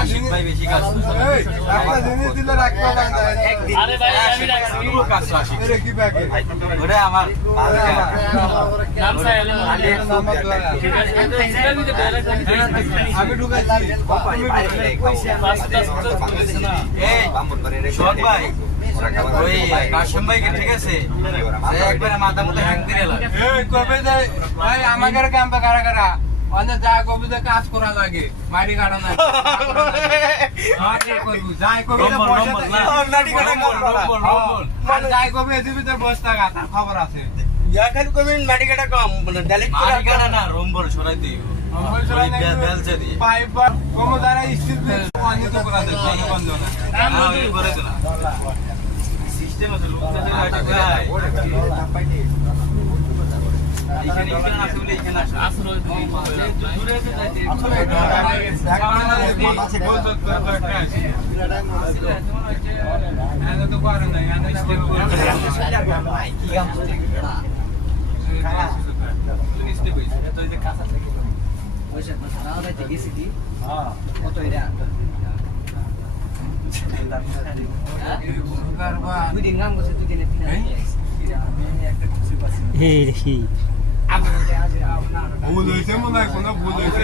আশিক ভাই বেশি কাজ একটা জিনিস দিলে রাখতে একদিন আরে ভাই আমি রাখছি পুরো কাজ আশিক এরে কি ব্যাগে ওরে আমার নাম চাইলে ঠিক আছে আমি ঢুকাইছি এই শোক ভাই ওই কাশিম ভাই ঠিক আছে একবারে মাথা মতো হ্যাং করে লাগে এই কবে যাই ভাই আমাদের কাম কারা কারা অন্য যা কবিতা কাজ করা লাগে মারি কাটা না মারি করব যাই কবিতা পয়সা নাটি কাটা আর যাই কবি দিবি তো বস্তা কাটা খবর আছে ইয়াখান কমিন মাটি কাটা কম মানে ডাইরেক্ট মাটি কাটা না রম্বর ছড়াই দিও বেলচে দিয়ে পাইপ কম দ্বারা স্টিল অনিত করা যায় জনবন্ধনা ওই করে দিলাম সিস্টেম আছে লোক আছে ভাই এখানে আছে বলে এখানে আসে আসলে দূরে আছে যাইতে তো পারে না স্টেপ করে কি কাম করতে স্টেপ হইছে তো এই যে কাঁচা থেকে ওইসব না হইতে গেছি কি কত এটা দুই দিন কাম করছে দুই দিনে তিন ভুল হয়েছে মনে হয় কোনো ভুল হয়েছে